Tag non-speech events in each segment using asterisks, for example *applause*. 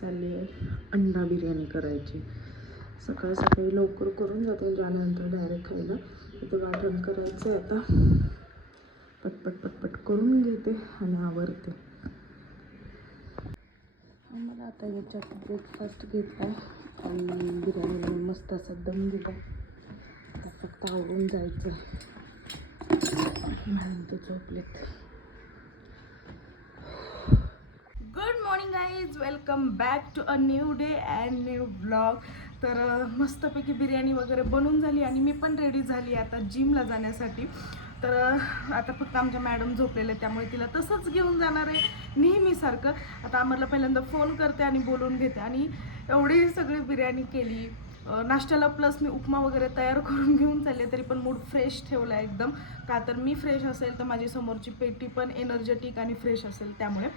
चालली आहे. अंडा बिर्याणी करायची. सकाळी सकाळी लवकर करून जाते ज्यानंतर डायरेक्ट खायला. इथं वाटण करायचं आहे आता. पटपट पटपट करून घेते आणि आवरते. मला आता याच्यात ब्रेकफास्ट घेतला आणि बिर्याणी मस्त असा दम दिला आता फक्त आवरून जायचं आहे झोपलेत ते झोपलेत. Guys welcome back to a new day and new blog तर मस्तपैकी बिर्याणी वगैरे बनून झाली आणि मी पण रेडी झाली आता जिमला जाण्यासाठी. तर आता फक्त आमच्या मॅडम झोपलेल्या आहे त्यामुळे तिला तसंच घेऊन जाणार आहे नेहमीसारखं. आता आम्हाला पहिल्यांदा फोन करते आणि बोलून घेते. आणि एवढी सगळी बिर्याणी केली. नाश्त्याला प्लस मी उपमा वगैरे तयार करून घेऊन चालले तरी पण मूड फ्रेश ठेवला आहे एकदम. का तर मी फ्रेश असेल तर माझी समोरची पेटी पण एनर्जेटिक आणि फ्रेश असेल त्यामुळे.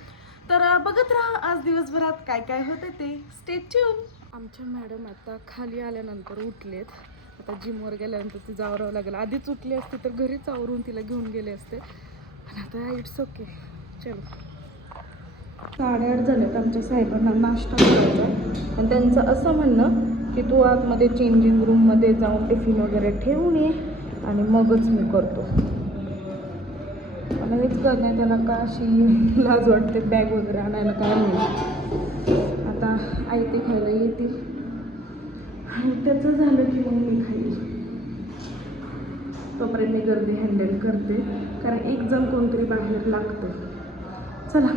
तर बघत राहा आज दिवसभरात काय काय होतं ते. स्टेट आमच्या मॅडम आता खाली आल्यानंतर उठलेत. आता जिमवर गेल्यानंतर तिचं आवरावं लागेल. आधीच उठली असती तर घरीच आवरून तिला घेऊन गेले असते. पण आता इट्स ओके चलो. साडेआठ झालेत आमच्या साहेबांना नाश्ता करायचा. आहे. आणि त्यांचं असं म्हणणं की तू आतमध्ये चेंजिंग रूममध्ये जाऊन टिफिन वगैरे ठेवून ये आणि मगच मी करतो. मला हेच करण्यात त्याला का? अशी *laughs* लाज वाटते. बॅग वगैरे आणायला काय नाही. आता आई ते खायला येतील आणि त्याचं झालं की मग मी खाईल. तोपर्यंत मी गर्दी हँडल करते. कारण एक जण कोणतरी बाहेर लागतं. चला.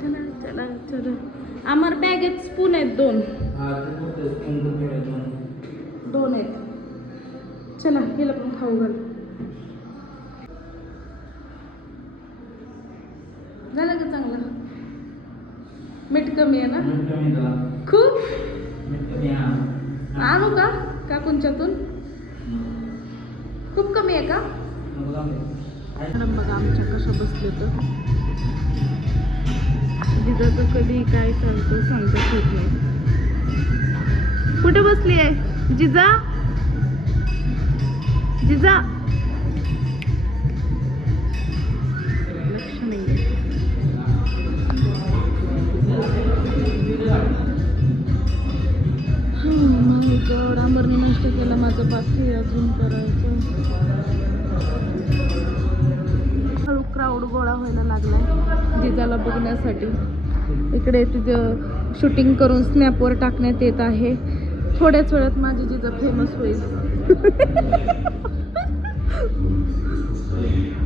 चला चला चला. आम्हाला बॅगेत स्पून आहेत दोन. दोन आहेत. चला गेलं पण खाऊ घाल. झालं का चांगलं? मीठ कमी आहे ना? खूप? आणू का? काकूंच्यातून? खूप कमी आहे का? बघा आमच्या कशा बसले तर. जिजाचं कधी काय चालतं सांगता येत नाही. कुठे बसली आहे? जिजा? जिजा? आंबरने नष्ट माझं बाकी अजून करायचं. हळू क्राऊड गोळा व्हायला लागलाय. जिजाला बघण्यासाठी. इकडे तिचं शूटिंग करून स्नॅपवर टाकण्यात येत आहे. थोड्याच वेळात माझी जिजा फेमस होईल. *laughs*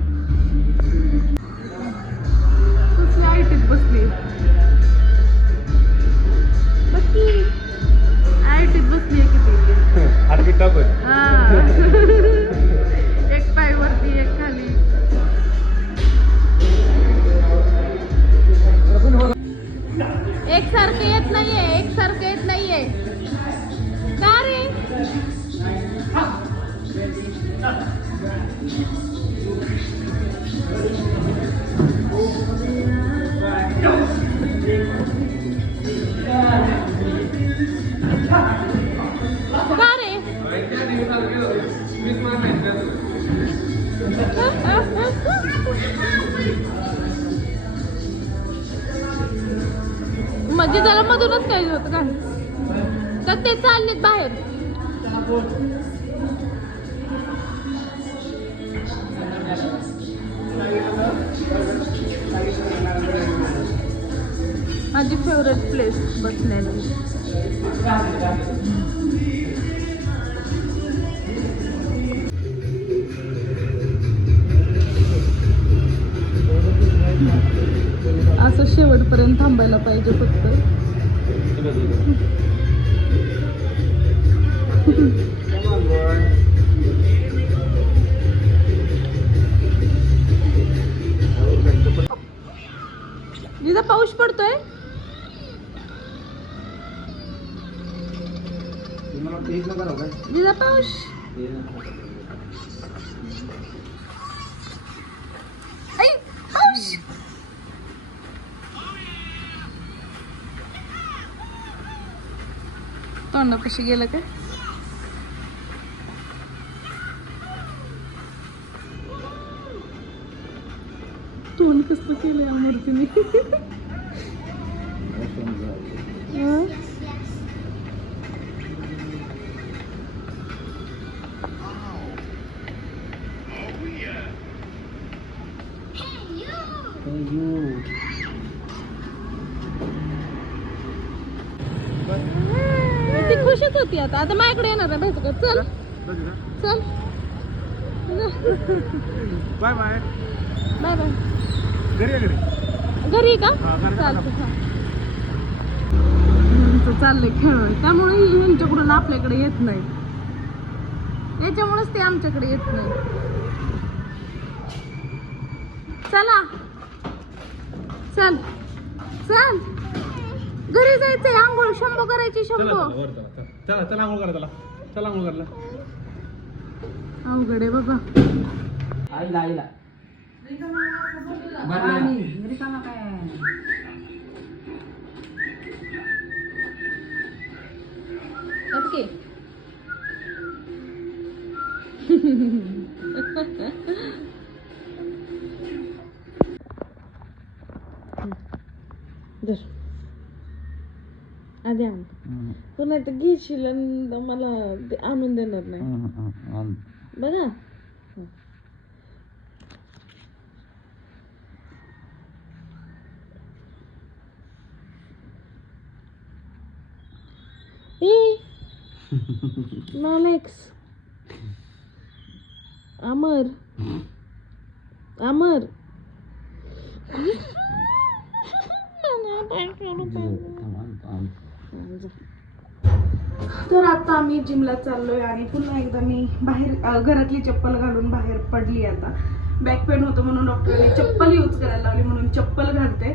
म्हणजे जरा मधूनच काही होत का तर ते चाललेत बाहेर. माझी फेवरेट प्लेस बसण्याची असं शेवटपर्यंत थांबायला पाहिजे फक्त. जिजा पाऊस पडतोय? जिजा पाऊस ऐ, पाऊस तोंडापाशी गेलं का तोंड कसं केलंय मूर्तीने? *laughs* खुशच होती आता. आता माझ्याकडे येणार आहे माहिती का चल. चल. Bye bye. Bye bye. घरी या घरी? घरी आहे का? हा, चालतं हा. चाललंय खेळ त्यामुळे ह्यांच्याकडून आपल्याकडे येत नाही. याच्यामुळेच ते आमच्याकडे येत नाही. चला. चल. चल. घरी जायचंय आंघोळ. शंभू करायची शंभू. चला, वर चला चला चला आंघोळ करा त्याला. चला आंघोळ करायला. अवघड आहे बाबा. आईला आईला. आणि रिकामा काय? ओके. *laughs* धर आधी आण. तू नाही तर घेशील आणि मला ते आणून देणार नाही. बघा. ए नालेक्स अमर अमर तर आता आम्ही जिमला चाललोय आणि पुन्हा एकदा मी बाहेर घरातली चप्पल घालून बाहेर पडली आता. बॅक पेन होतं म्हणून डॉक्टरने चप्पल यूज करायला लावली म्हणून चप्पल घालते.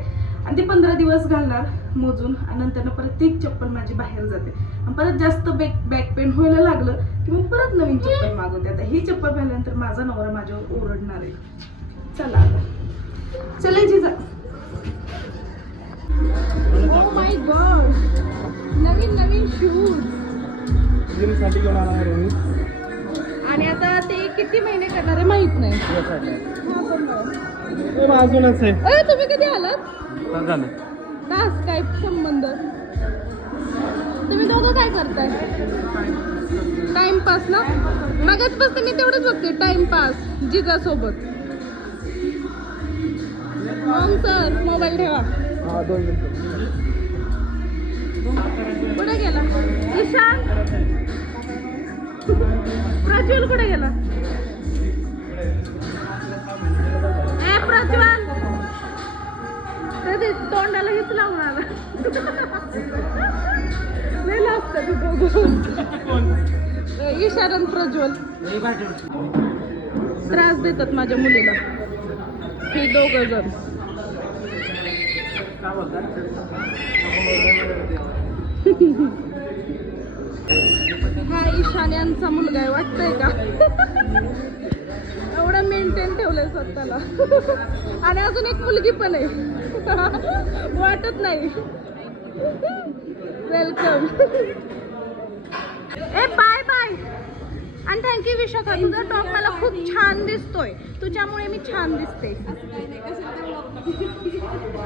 आणि ते पंधरा दिवस घालणार मोजून आणि नंतर परत तीच चप्पल माझी बाहेर जाते. आणि परत जास्त बॅक बॅक पेन व्हायला लागलं की मग परत नवीन चप्पल मागवते. आता ही चप्पल घाल्यानंतर माझा नवरा माझ्यावर ओरडणार आहे. चला आता. जिमसाठी घेऊन आला आहे रोहित? आणि आता ते किती महिने करणार आहे माहीत नाही. बाजूलाच आहे. अरे तुम्ही कधी आलात? झालं तास काय संबंध? तुम्ही दोघं काय करताय? टाइमपास ना? मगच पासून मी तेवढंच बघते टाइमपास जिजा सोबत मग सर मोबाईल ठेवा. हा दोन मिनिटं. कुठे गेला. ईशान प्रज्वल कुठे गेला? ए प्रज्वल! कधी तोंडाला हेच लावणार आला. प्रज्वल. त्रास देतात माझ्या मुलीला. हे दोघ जण. हा ईशान्यांचा मुलगा आहे वाटतंय का? एवढं मेंटेन ठेवलंय स्वतःला. आणि अजून एक मुलगी पण आहे. वाटत नाही. वेलकम ए बाय बाय आणि थँक्यू विशाखा तुझा टॉप मला खूप छान दिसतोय. तुझ्यामुळे मी छान दिसते.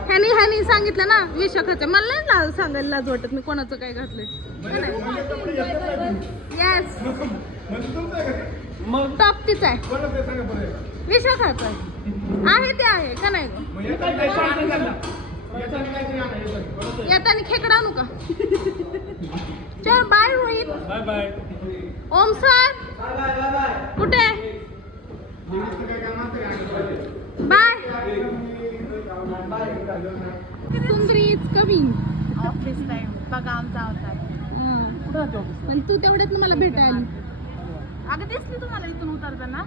ह्यानी ह्यानी सांगितलं ना विशाखाचं. मला नाही सांगायला लाज वाटत. मी कोणाचं काय घातलंय. येस मग? टॉप तीच आहे. विशाखाचं आहे. आहे ते आहे. का नाही येताना खेकडा आणू का? चल bye Rohit. Bye bye Om sir. कुठे? Bye Sundari is coming office time बघा आमचा होता पण तू तेवढ्यात मला भेटायला आली. अगं दिसली तुम्हाला इथून उतरताना?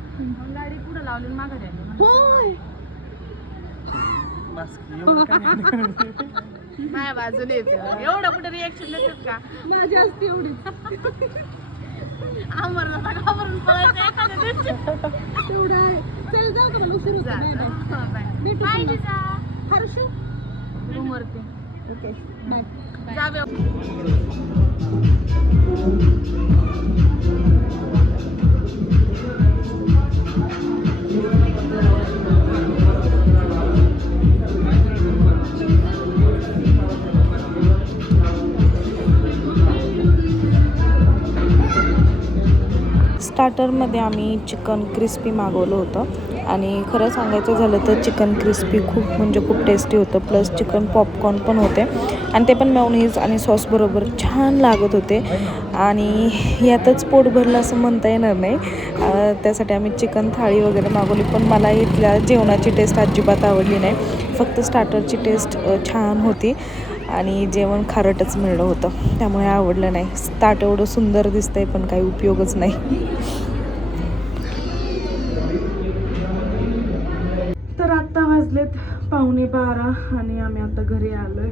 गाडी पुढे लावली मागे आली होय माझ्या बाजूने येते एवढं कुठे रिएक्शन देतात का? माझी असते एवढीच आम्हाला तर घाबरून पळायचं एखाद्या दिवशी तेवढं आहे. चल जाऊ का मला उशीर होतो जा, बाय जा. बाय. हो, बाय. भेटू बाय पुन्हा. जिजा. हर्षू? रूम वरती ओके बाय. जावे स्टार्टरमध्ये आम्ही चिकन क्रिस्पी मागवलं होतं. आणि खरं सांगायचं झालं तर चिकन क्रिस्पी खूप म्हणजे खूप टेस्टी होतं. प्लस चिकन पॉपकॉर्न पण होते. आणि ते पण मेवनीज आणि सॉसबरोबर छान लागत होते. आणि यातच पोट भरलं असं म्हणता येणार नाही. त्यासाठी आम्ही चिकन थाळी वगैरे मागवली. पण मला इथल्या जेवणाची टेस्ट अजिबात आवडली नाही. फक्त स्टार्टरची टेस्ट छान होती. आणि जेवण खारटच मिळलं होतं. त्यामुळे आवडलं नाही. ताट एवढं सुंदर दिसतंय पण काही उपयोगच नाही. तर आत्ता वाजलेत पावणे बारा आणि आम्ही आता घरी आलोय.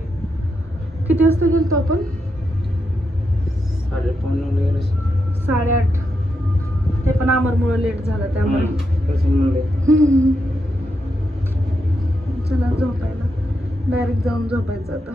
किती वाजता गेलतो आपण? साडेआठ ते पण आमरमुळं लेट झालं त्यामुळे. कसं म्हणले हम्म. चला झोपायला. डायरेक्ट जाऊन झोपायचं आता.